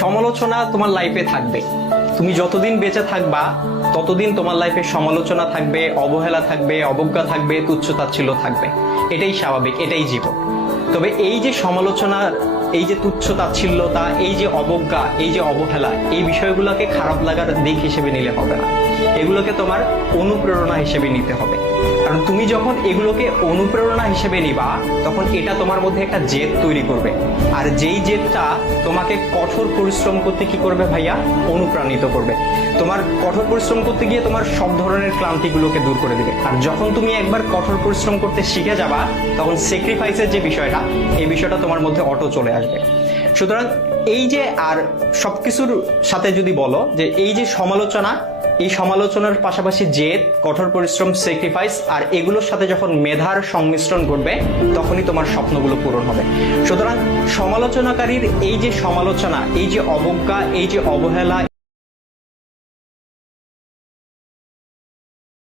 সমালোচনা তোমার লাইফে থাকবে। তুমি যতদিন বেঁচে থাকবা ততদিন তোমার লাইফে সমালোচনা থাকবে, অবহেলা থাকবে, অবজ্ঞা থাকবে, তুচ্ছ-তাচ্ছিল্য থাকবে। এটাই স্বাভাবিক, এটাই জীবন। তবে এই যে সমালোচনার, এই যে তুচ্ছ-তাচ্ছিল্যতা, এই যে অবজ্ঞা, এই যে অবহেলা, এই বিষয়গুলোকে খারাপ লাগার দিক হিসেবে নিলে হবে না। এগুলোকে তোমার অনুপ্রেরণা হিসেবে নিতে হবে। কারণ তুমি যখন এগুলোকে অনুপ্রেরণা হিসেবে নিবা, তখন এটা তোমার মধ্যে একটা জেদ তৈরি করবে। আর যেই জেদটা তোমাকে কঠোর পরিশ্রম করতে কি করবে ভাইয়া? অনুপ্রাণিত করবে। তোমার কঠোর পরিশ্রম করতে গিয়ে তোমার সব ধরনের ক্লান্তিগুলোকে দূর করে দিবে। আর যখন তুমি একবার কঠোর পরিশ্রম করতে শিখে যাবা, তখন স্যাক্রিফাইসের যে বিষয়টা, এই বিষয়টা তোমার মধ্যে অটো চলে আসবে। সুতরাং এই যে, আর সবকিছুর সাথে যদি বলো যে এই যে সমালোচনা, এই সমালোচনার পাশাপাশি জেদ, কঠোর পরিশ্রম, স্যাক্রিফাইস, আর এগুলোর সাথে যখন মেধার সংমিশ্রণ ঘটবে, তখনই তোমার স্বপ্নগুলো পূরণ হবে। সুতরাং সমালোচনাকারীর এই যে সমালোচনা, এই যে অবজ্ঞা, এই যে অবহেলা,